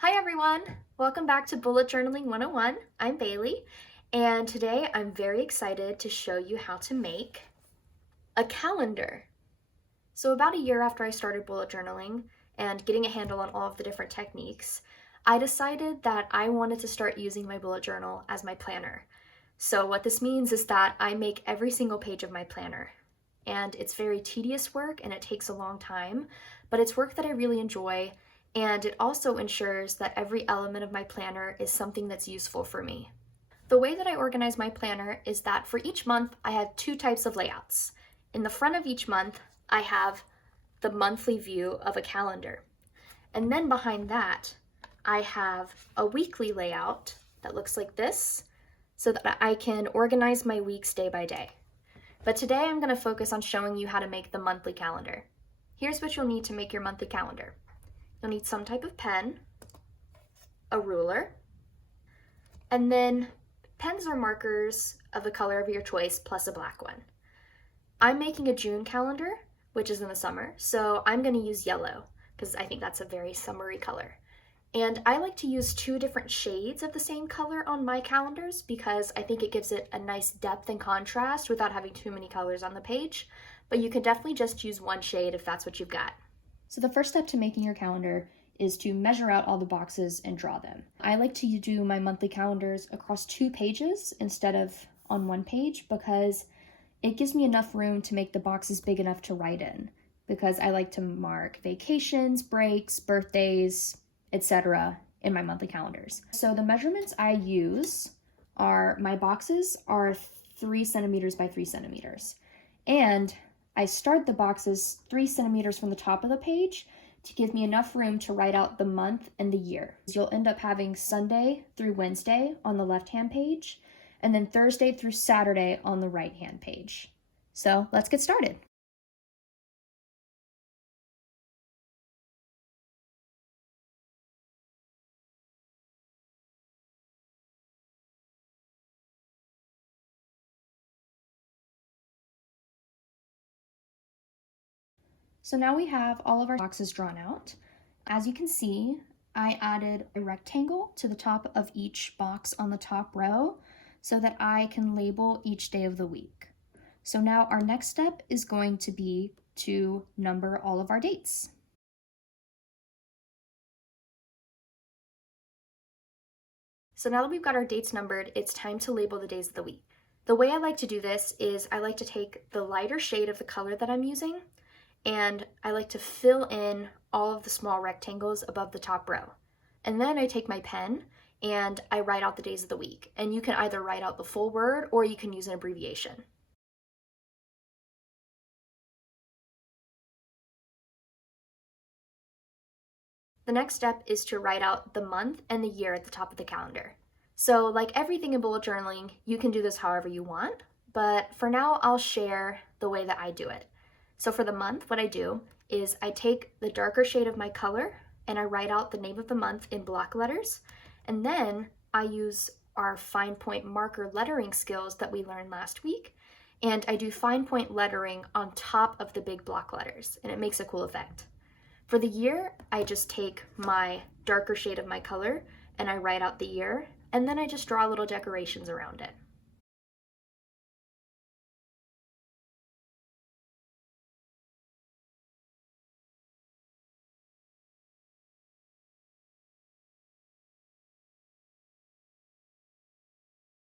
Hi everyone! Welcome back to Bullet Journaling 101. I'm Bailey, and today I'm very excited to show you how to make a calendar. So about a year after I started bullet journaling and getting a handle on all of the different techniques, I decided that I wanted to start using my bullet journal as my planner. So what this means is that I make every single page of my planner. And it's very tedious work and it takes a long time, but it's work that I really enjoy, and it also ensures that every element of my planner is something that's useful for me. The way that I organize my planner is that for each month I have two types of layouts. In the front of each month, I have the monthly view of a calendar. And then behind that, I have a weekly layout that looks like this so that I can organize my weeks day by day. But today I'm going to focus on showing you how to make the monthly calendar. Here's what you'll need to make your monthly calendar. You'll need some type of pen, a ruler, and then pens or markers of the color of your choice plus a black one. I'm making a June calendar, which is in the summer, so I'm going to use yellow because I think that's a very summery color. And I like to use two different shades of the same color on my calendars because I think it gives it a nice depth and contrast without having too many colors on the page. But you can definitely just use one shade if that's what you've got. So the first step to making your calendar is to measure out all the boxes and draw them. I like to do my monthly calendars across 2 pages instead of on 1 page because it gives me enough room to make the boxes big enough to write in, because I like to mark vacations, breaks, birthdays, etc. in my monthly calendars. So the measurements I use are, my boxes are 3 centimeters by 3 centimeters. And I start the boxes 3 centimeters from the top of the page to give me enough room to write out the month and the year. You'll end up having Sunday through Wednesday on the left-hand page, and then Thursday through Saturday on the right-hand page. So let's get started. So now we have all of our boxes drawn out. As you can see, I added a rectangle to the top of each box on the top row so that I can label each day of the week. So now our next step is going to be to number all of our dates. So now that we've got our dates numbered, it's time to label the days of the week. The way I like to do this is I like to take the lighter shade of the color that I'm using, and I like to fill in all of the small rectangles above the top row. And then I take my pen and I write out the days of the week. And you can either write out the full word or you can use an abbreviation. The next step is to write out the month and the year at the top of the calendar. So like everything in bullet journaling, you can do this however you want, but for now I'll share the way that I do it. So for the month, what I do is I take the darker shade of my color and I write out the name of the month in block letters, and then I use our fine point marker lettering skills that we learned last week, and I do fine point lettering on top of the big block letters, and it makes a cool effect. For the year, I just take my darker shade of my color and I write out the year, and then I just draw little decorations around it.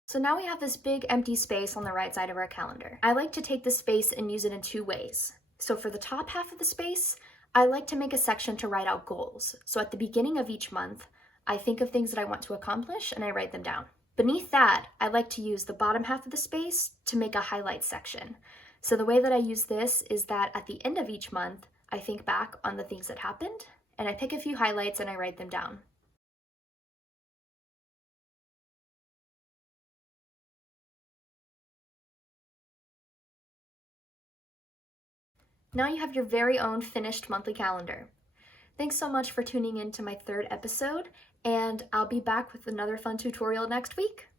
So now we have this big empty space on the right side of our calendar. I like to take this space and use it in 2 ways. So for the top half of the space, I like to make a section to write out goals. So at the beginning of each month, I think of things that I want to accomplish and I write them down. Beneath that, I like to use the bottom half of the space to make a highlight section. So the way that I use this is that at the end of each month, I think back on the things that happened and I pick a few highlights and I write them down. Now you have your very own finished monthly calendar. Thanks so much for tuning in to my 3rd episode, and I'll be back with another fun tutorial next week.